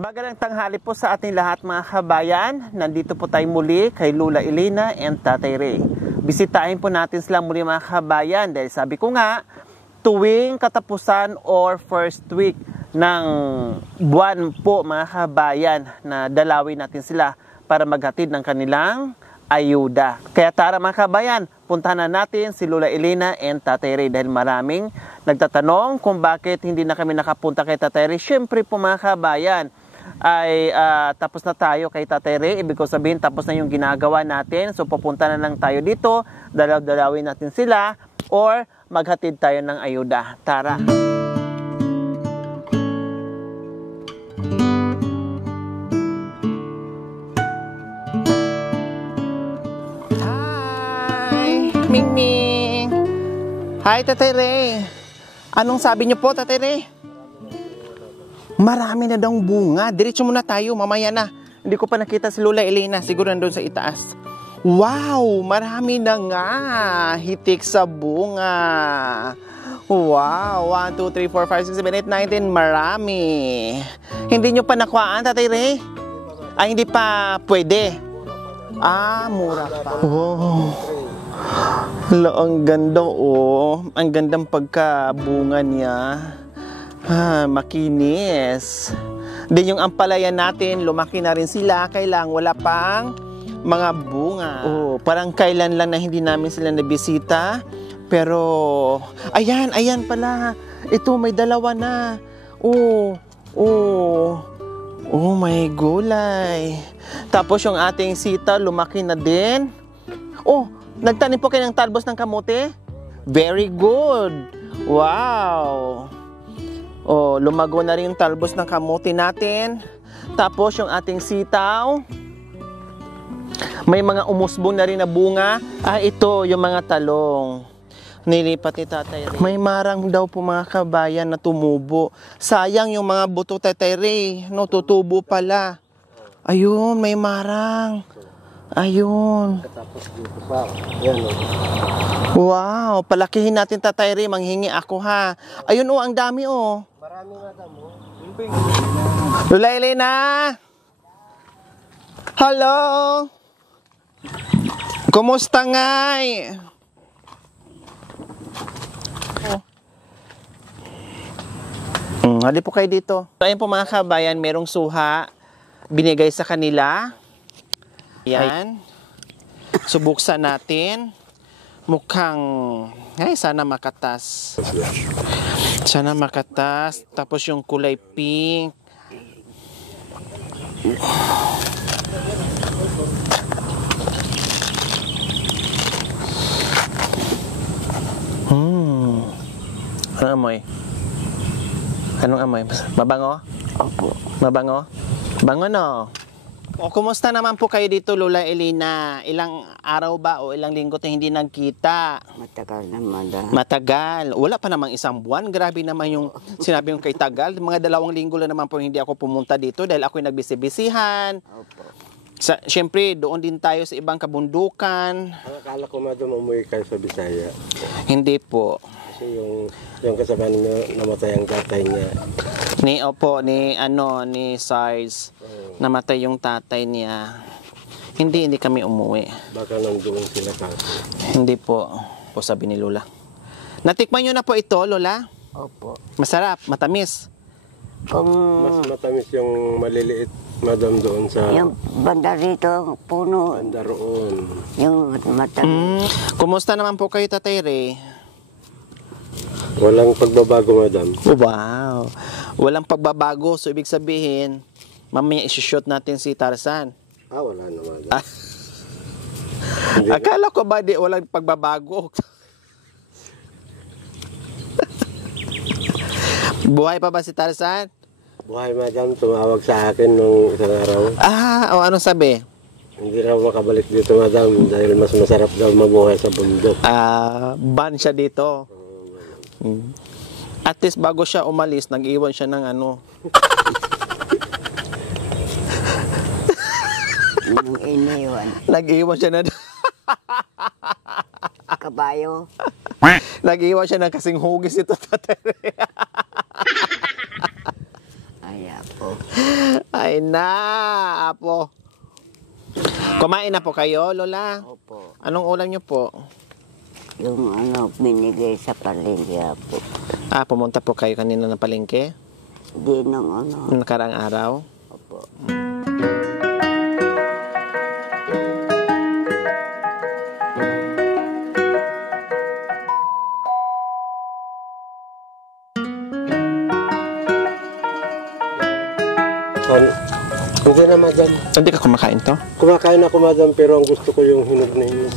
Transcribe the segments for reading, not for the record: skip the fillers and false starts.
Magandang tanghali po sa ating lahat mga kabayan. Nandito po tayo muli kay Lola Elena and Tatay Ray. Bisitahin po natin sila muli mga kabayan dahil sabi ko nga, tuwing katapusan or first week ng buwan po mga kabayan na dalawin natin sila para maghatid ng kanilang ayuda. Kaya tara mga kabayan, puntahan na natin si Lola Elena and Tatay Ray dahil maraming nagtatanong kung bakit hindi na kami nakapunta kay Tatay Ray. Siyempre po mga kabayan, ay tapos na tayo kay Tatay Ray. Ibig ko sabihin tapos na yung ginagawa natin. So pupunta na lang tayo dito, dalaw-dalawin natin sila or maghatid tayo ng ayuda. Tara! Hi! Ming-Ming! Hi Tatay Ray! Anong sabi niyo po Tatay Ray? Marami na daw bunga. Diretso muna tayo, mamaya na. Hindi ko pa nakita si Lola Elena. Siguro nandun sa itaas. Wow! Marami na nga. Hitik sa bunga. Wow! 1, 2, 3, 4, 5, 6, 7, 8, 9, 10. Marami. Hindi nyo pa nakuhaan, Tatay Ray? Ay, hindi pa pwede. Ah, mura pa. Oh. Hala, ang ganda oh. Ang gandang pagkabunga niya. Makinis. Din yung ampalayan natin, lumaki na rin sila. Kailang wala pang mga bunga. Oh, parang kailan lang na hindi namin sila nabisita. Pero, ayan pala. Ito, may dalawa na. Oh, may gulay. Tapos yung ating sita, lumaki na din. Oh, nagtanim po kayo ng talbos ng kamote? Very good. Wow. Oh, lumago na rin yung talbos ng kamote natin. Tapos yung ating sitaw. May mga umusbong na rin na bunga. Ito yung mga talong. Nilipat ni Tatay Ray. May marang daw po mga kabayan na tumubo. Sayang yung mga buto Tatay Ray. No, tutubo pala. Ayun, may marang. Ayun. Tapos dito pa. Yan o. Wow, palakihin natin Tatay Ray. Manghingi ako ha. Ayun ang dami oh. Marami nga damo. Lola Elena! Hello! Kumusta ngay? Hali po kayo dito. Ayun po mga kabayan, merong suha. Binigay sa kanila. Yan. Subuksan natin. Mukhang, sana makatas. Sana makatas. Tapos yung kulay pink. Anong amoy? Anong amoy? Mabango? Opo. Mabango? Bango no? O, kumusta naman po kayo dito, Lola Elena? Ilang araw ba o ilang linggo na hindi nagkita? Matagal naman. Matagal. Wala pa namang isang buwan. Grabe naman yung sinabi yung kay tagal. Mga 2 linggo lang naman po hindi ako pumunta dito dahil ako'y nagbisi-bisihan. Opo. Siyempre, doon din tayo sa ibang kabundukan. Akala ko madam umuwi kayo sa Bisaya. Hindi po. Kasi yung kasama niyo namatay ang tatay niya. Ni Sars, namatay yung tatay niya. Hindi kami umuwi. Baka nandoon sila kasi. Hindi po sabi ni Lola. Natikman nyo na po ito, Lola? Opo. Masarap, matamis. Mas matamis yung maliliit madam doon sa Yung banda rito, puno. banda roon. Yung matamis. Kumusta naman po kayo, Tatay Ray? Walang pagbabago madam. Wow. Walang pagbabago. So, ibig sabihin, mamaya isi-shoot natin si Tarzan. Wala na madam. Akala ko ba walang pagbabago? Buhay pa ba si Tarzan? Buhay madam, tumawag sa akin nung isang araw. Anong sabi? Hindi raw makabalik dito madam dahil mas masarap daw mabuhay sa bundok. Ban siya dito. At least bago siya umalis, nag-iwan siya ng Yung iniwan. Nag-iwan siya na Kabayo. Nag-iwan siya ng kasing hugis ito, Tatay Ray. Ayan po. kumain na, apo. Kumain na po kayo, Lola? Opo. Anong ulam niyo po? Yung binigay sa palengke po. Pumunta po kayo kanina ng palengke? Di nang Noong nakaraang araw? Opo. Hindi na, madam. Hindi ka kumakain to? Kumakain ako, madam, pero ang gusto ko yung hinog na hinog.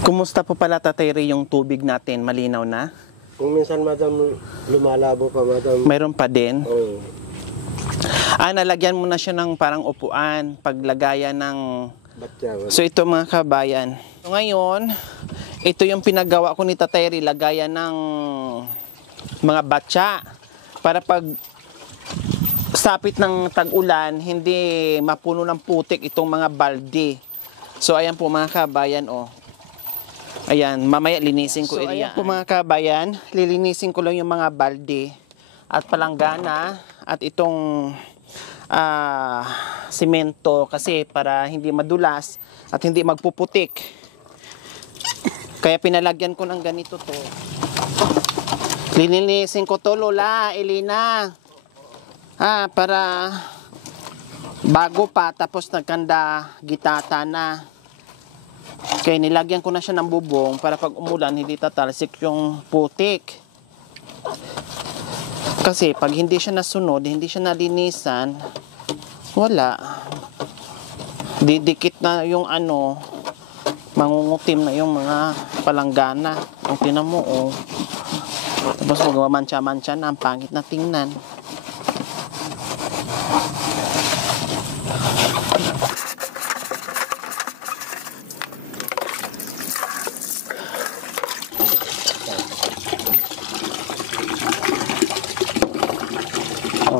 Kumusta po pala, Tatay Ray, yung tubig natin? Malinaw na? Kung minsan, madam, lumalabo pa, madam. Mayroon pa din? Oo. Nalagyan mo na siya ng parang upuan, paglagayan ng... Batya, madam. So ito mga kabayan. So ngayon, ito yung pinagawa ko ni Tatay Ray, lagayan ng mga batya. Para pag sapit ng tag-ulan, hindi mapuno ng putik itong mga balde. So ayan po mga kabayan, oh. Ayan, mamaya linisin ko. So ayan po mga kabayan, lilinisin ko lang yung mga balde at palanggana at itong simento kasi para hindi madulas at hindi magpuputik. Kaya pinalagyan ko ng ganito to. Lilinisin ko to, Lola, Elena. Para bago pa, tapos nagkanda gitata na. Kaya nilagyan ko na siya ng bubong para pag umulan, hindi tatalsik yung putik. Kasi pag hindi siya nasunod, hindi siya nalinisan, wala. Didikit na yung mangungutim na yung mga palanggana. Ang tinan mo, oh. Tapos magmamansya-mansya na, ang pangit na tingnan.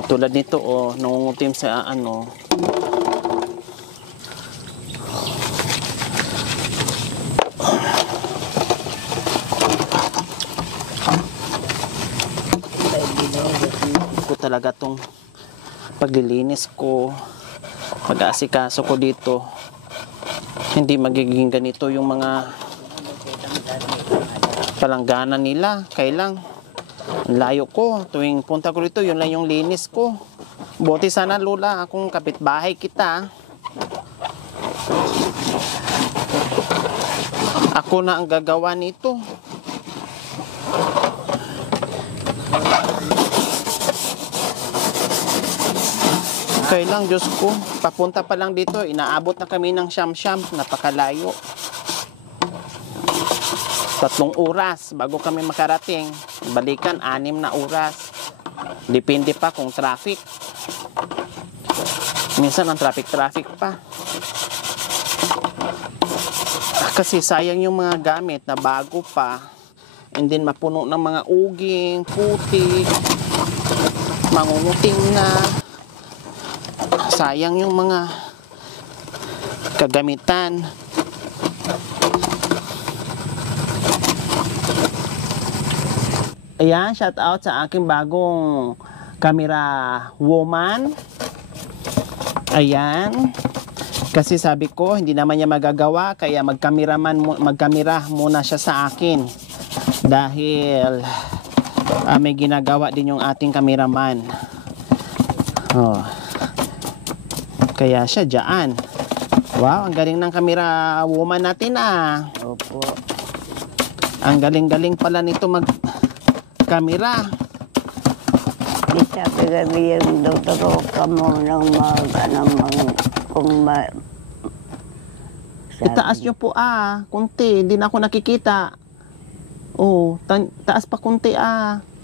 Tulad nito, nangungutim sa ko talaga tong paglilinis ko, pag-aasikaso ko dito. Hindi magiging ganito yung mga palanggana nila. Kailang layo ko, tuwing punta ko rito, yun lang yung linis ko. Buti sana, Lola, akong kapitbahay kita. Ako na ang gagawa nito. Okay lang, Diyos ko. Papunta pa lang dito, inaabot na kami ng siyam-siyam. Napakalayo. 3 oras bago kami makarating. Balikan, 6 na oras. Depende pa kung traffic. Minsan ang traffic pa. Kasi sayang yung mga gamit na bago pa. And then mapuno ng mga uging, putik, mangunguting na. Sayang yung mga kagamitan. Ayan, shout out sa aking bagong camera woman. Ayan. Kasi sabi ko, hindi naman niya magagawa, kaya magkamera muna siya sa akin. Dahil may ginagawa din yung ating cameraman. Kaya siya dyan. Wow, ang galing ng camera woman natin Opo. Ang galing-galing pala nito mag-camera. Sabi kami yung doktor ko kamo ng Itaas nyo po kunti, hindi na ako nakikita. Taas pa kunti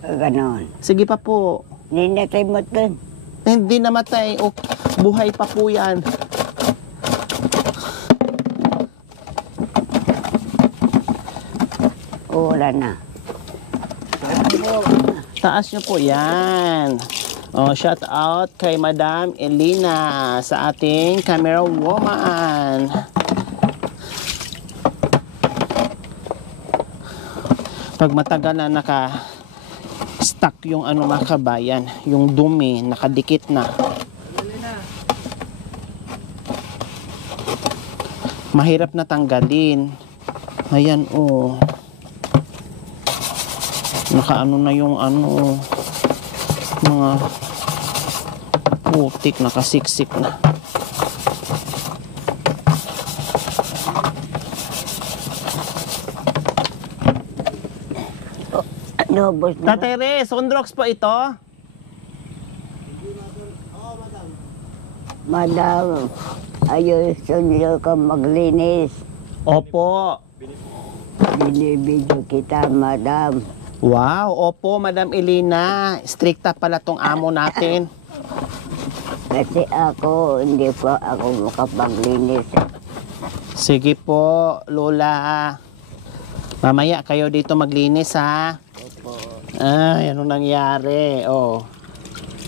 Ganon. Sige pa po. Hindi na tayo matan. Hindi namatay. Buhay pa po yan. Wala na. Taas nyo po yan. Shout out kay Madam Elena sa ating camera woman. Pag matagal na stuck yung ano mga kabayan, yung dumi, nakadikit na. Mahirap na tanggalin. Ayan, oh. Nakaano na yung ano, mga putik, nakasiksik na. Nobos na. Tatay Re, Sundrox po ito? Madam, ayos niyo ka maglinis. Opo. Binibidyo kita, madam. Wow, opo, Madam Elena. Strikta pala tong amo natin. Kasi ako, hindi pa ako makapaglinis. Sige po, Lola. Mamaya kayo dito maglinis, ha? Opo. Ay, ano nangyari? Oh.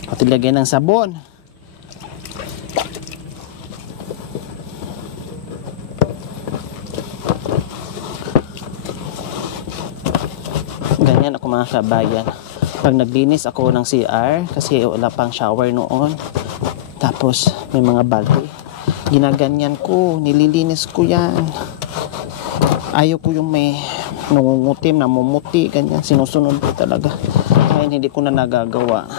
Pati lagyan ng sabon. Ganyan ako mga kabayan. Pag naglinis ako ng CR, kasi wala pang shower noon. Tapos may mga balde. Ginaganyan ko, nililinis ko yan. Ayaw ko yung may nangungutim, namumuti, ganyan. Sinusunod ko talaga. Kaya hindi ko na nagagawa.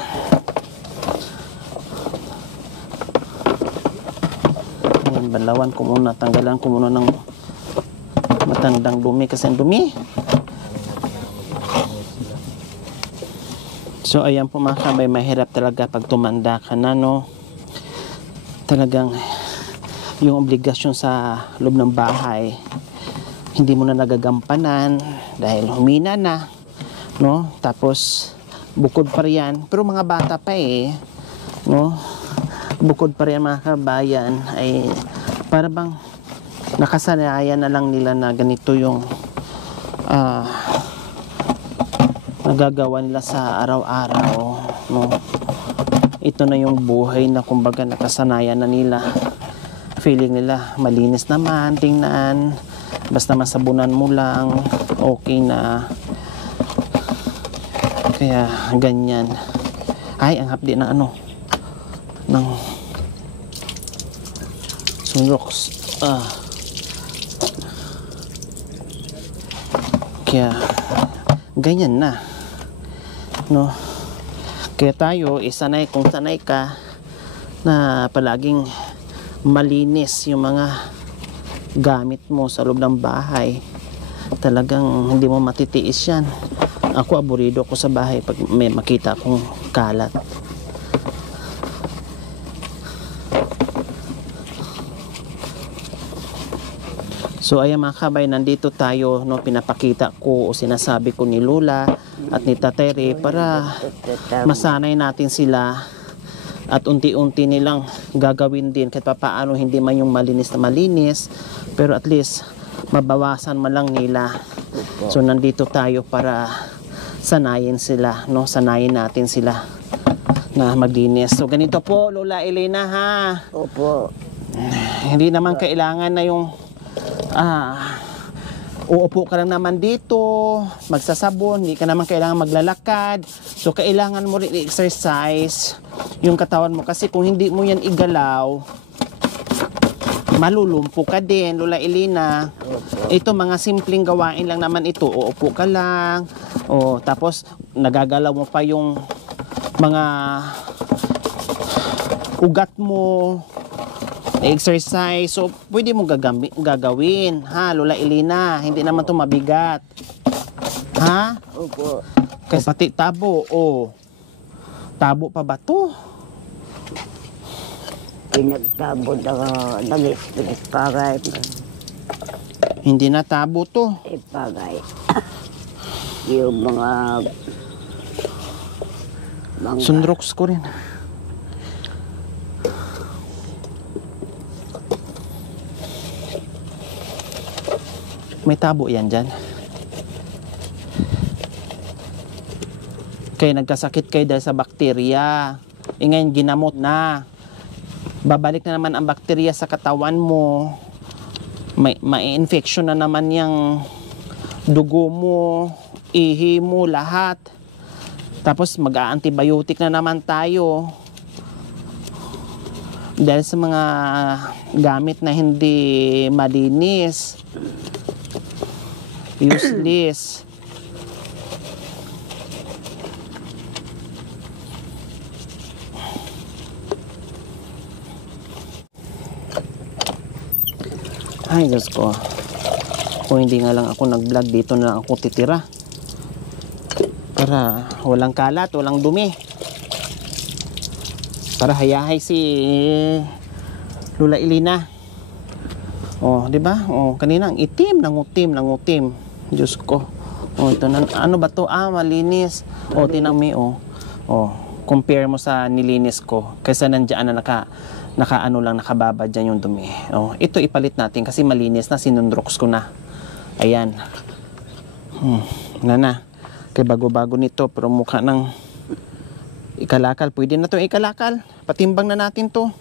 Ayan, balawan ko muna, tanggalan ko muna ng matandang dumi kasi ang dumi. So ayan po mga kabay, mahirap talaga pag tumanda ka na, no? Talagang yung obligasyon sa loob ng bahay hindi mo na nagagampanan dahil humina na, no? Tapos bukod pa riyan, pero mga bata pa no? Bukod pa riyan mga kabayan ay para bang nakasanayan na lang nila na ganito yung nagagawa nila sa araw-araw, no? Ito na yung buhay na kumbaga nakasanayan na nila. Feeling nila malinis naman, tingnan, basta masabunan mo lang, okay na. Kaya ganyan. Ay, ang hapdi na ano ng sunrox. Kaya ganyan na, no? Kaya tayo isanay, kung sanay ka na palaging malinis yung mga gamit mo sa loob ng bahay, talagang hindi mo matitiis yan. Ako, aburido ko sa bahay pag may makita akong kalat. So ayan mga kabay, nandito tayo, no, pinapakita ko o sinasabi ko ni Lola at ni Tatay Re para masanay natin sila at unti-unti nilang gagawin din kahit paano, hindi man yung malinis na malinis, pero at least mabawasan man lang nila. So nandito tayo para sanayin sila, no? Sanayin natin sila na maglinis. So ganito po, Lola Elena, ha? Opo. Hindi naman kailangan na yung uupo ka lang naman dito, magsasabon, hindi ka naman kailangan maglalakad. So kailangan mo rin i-exercise yung katawan mo, kasi kung hindi mo yan igalaw, malulumpo ka din, Lola Elena. Ito mga simpleng gawain lang naman ito. Uupo ka lang, tapos nagagalaw mo pa yung mga ugat mo, exercise. So pwede mo gagawin, ha, Lola Elena. Hindi naman to mabigat, ha? Opo. Kasi pati tabo, tabo pa ba to? Pinagtabo na nag-stress pagay. Hindi na tabo to. Pagay. Yung mga Sunrox ko rin. May tabo yan dyan. Kaya nagkasakit kayo dahil sa bakterya. Ngayon ginamot na. Babalik na naman ang bakterya sa katawan mo. May infection na naman yung dugo mo, ihi mo, lahat. Tapos mag-a-antibiotic na naman tayo. Dahil sa mga gamit na hindi malinis. Useless. Ay, Diyos ko. Kung hindi nga lang ako nag-vlog, dito na lang ako titira. Para walang kalat, walang dumi. Para hayahay si Lula Ilina. Oh, di ba? Oh, kanina ang itim, nangutim. Diyos ko. Oh, ito na, ano ba to? Ah, malinis. Oh, tinami, oh. Oh, compare mo sa nilinis ko kaysa nandiyan na nakaano lang, nakababa dyan yung dumi. Oh, ito ipalit natin kasi malinis na, sinundrox ko na. Ayan. Na. Kaya bago-bago nito, pero mukha ng ikalakal. Pwede na to ikalakal. Patimbang na natin to.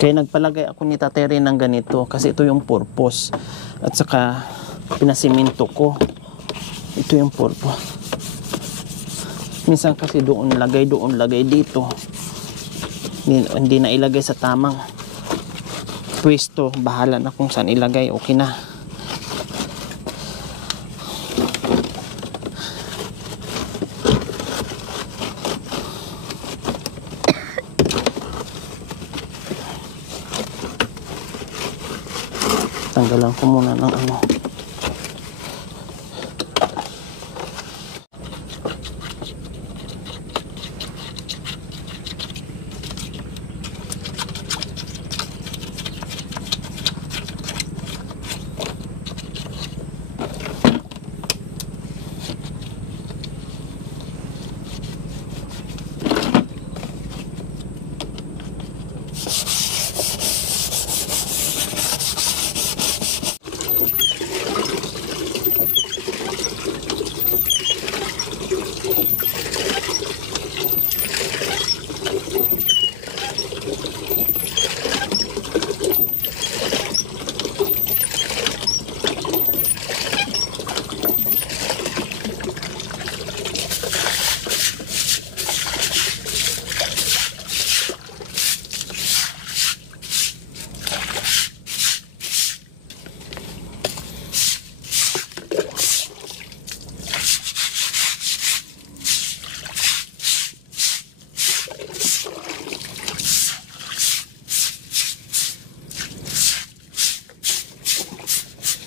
Kaya nagpalagay ako ni Tatay ng ganito kasi ito yung purpose. At saka pinasiminto ko. Ito yung purpose. Minsan kasi doon lagay dito. Hindi na ilagay sa tamang pwesto. Bahala na kung saan ilagay. Okay na. Tanggalan ko muna ng ano.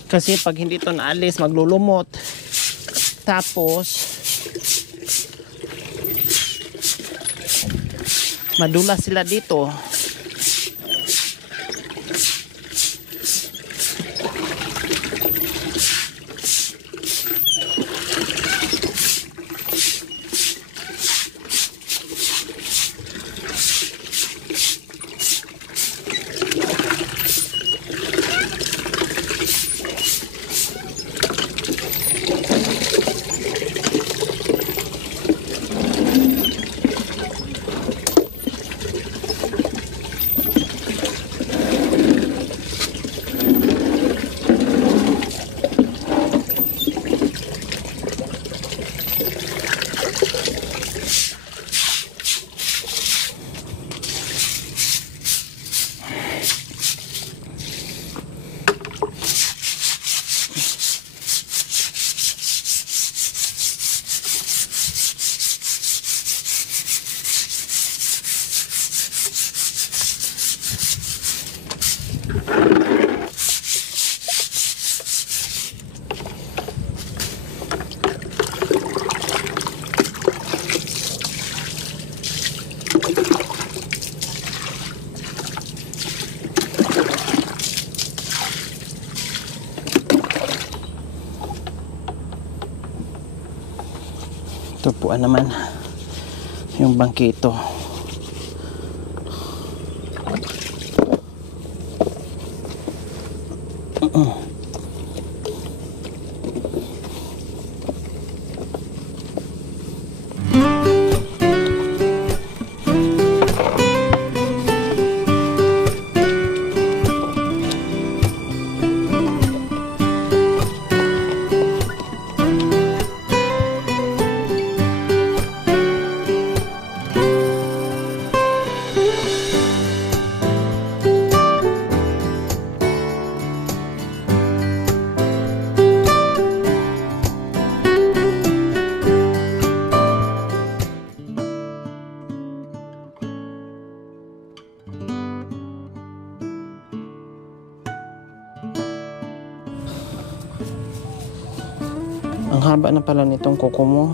Kasi pag hindi ito naalis, maglulumot. Tapos, madulas sila dito. Ito po naman yung bangkito. haba na pala nitong kuko mo.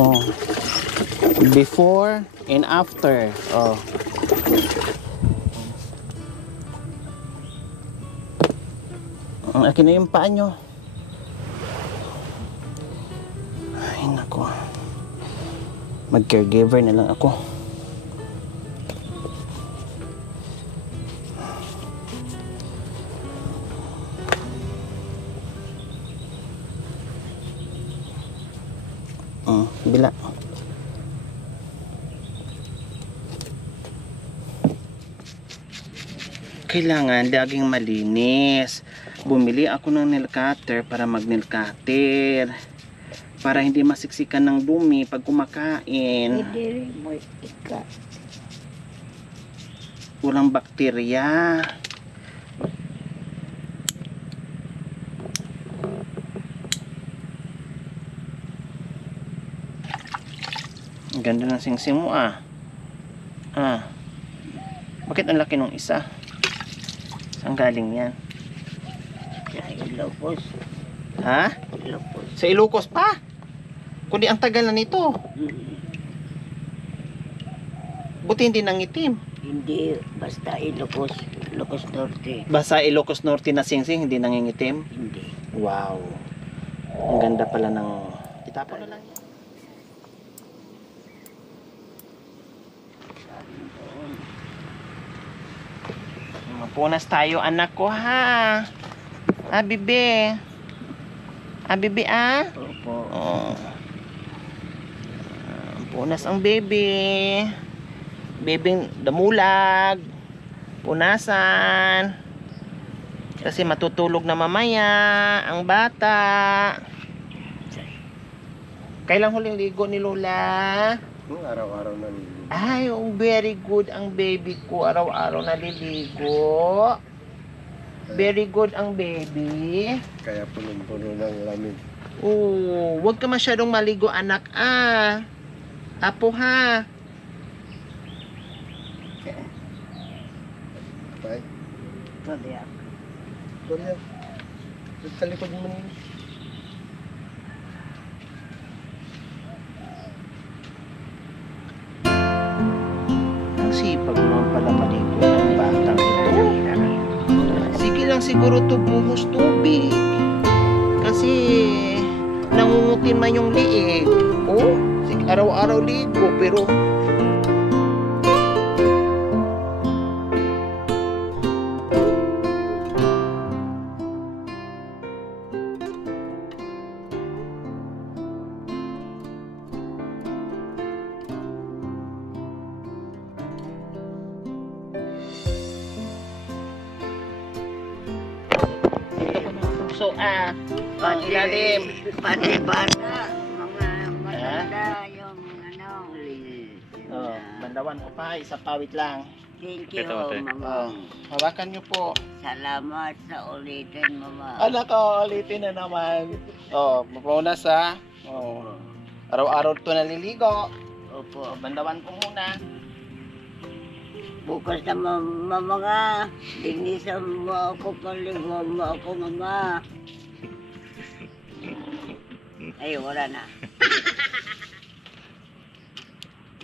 Oh. Before and after. Oh. Ang akin na yung paa nyo. Ay, nako. Mag-caregiver na lang ako. Bila. Kailangan laging malinis. Bumili ako ng nail cutter para mag-nail cutter. Para hindi masiksikan ng dumi pag kumakain. Hindi mo ika. Walang bakterya. Ang ganda ng singsing mo ah. Bakit ang laki ng isa? Saan galing yan? Sa Ilocos. Ha? Ilocos. Sa Ilocos pa? Kundi ang tagal na nito. Buti hindi nangitim. Hindi, basta Ilocos. Ilocos Norte. Basta Ilocos Norte na singsing, hindi nangingitim? Hindi. Wow. Ang ganda pala ng... Itapon na lang yan. Mapunas tayo anak ko ha. Bibi. Bibi Opo. Oh. Punas ang baby. Bebing damulag. Punasan. Kasi matutulog na mamaya ang bata. Kailan huling ligo ni Lola? Araw-araw na nililigo. Ay, very good ang baby ko. Araw-araw naliligo. Very good ang baby. Kaya punong-puno ng lamig. Oh, wag ka masyadong maligo anak Apo ha. Bye. Todiak. Sorry. Sa likod mo niya. Ang sipag naman pala maligo ng batang ito. Sige lang siguro to buhos tubig. Kasi nangungutin man yung liig. Oh, sige, araw-araw ligo pero so ang ilalim. Pati bata. Mga matanda yung Bandawan ko pa, isa pawit lang. Thank you, mama. Hawakan nyo po. Salamat sa ulitin, mama. Anak ko, ulitin na naman. Mapunas ha. Araw-araw ito naliligo. Opo. Bandawan ko muna. Bukas na mama nga. Dinisan mo ako, paligo mo ako, mama. Ay, wala na.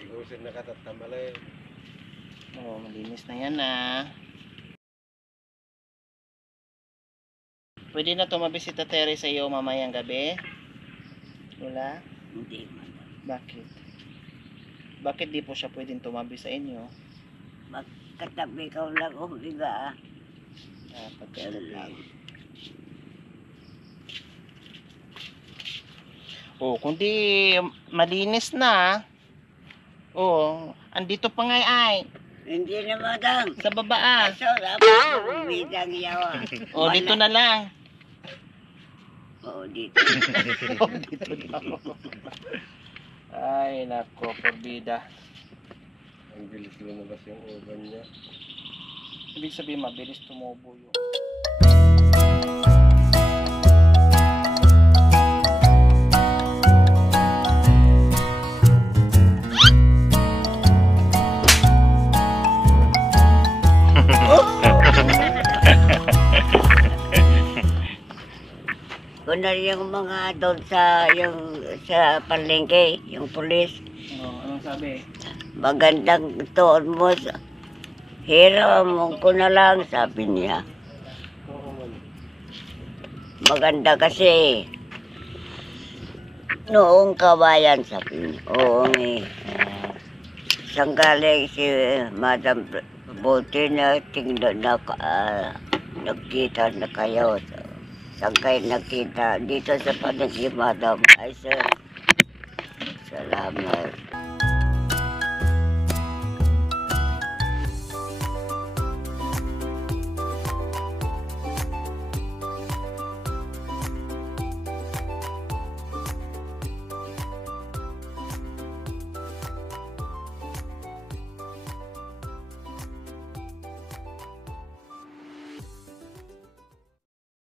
Igusin na katatambalay. Malinis na yan Pwede na tumabi si Tere sa iyo mamayang gabi? Wala? Hindi, mama. Bakit? Bakit di po siya pwedeng tumabi sa inyo? Magkatabi ka lang humiga. Pagkatulog lang. Oh, kundi malinis na. Oh, andito pa nga ay. Hindi na madam. Sa baba ah. So, dapat bidang yawa. Oh, dito na lang. Oo, dito. Oh, dito na. Ay, nako, porbida. Ang bilis lumabas yung uban niya. Ibig sabihin, mabilis tumubo yun. Kunwari yung mga doon sa palengke, yung pulis. Oh, anong sabi? Magandang tuon mo. Hiram ko na lang, sabi niya. Maganda kasi. Noong kabayan, sabi niya. Oo eh. Saan galing si Madam Buti na tingnan na nagkita na kayo. Saan kayo nakita? Dito sa panagin, Madam. Ay, sir. Salamat.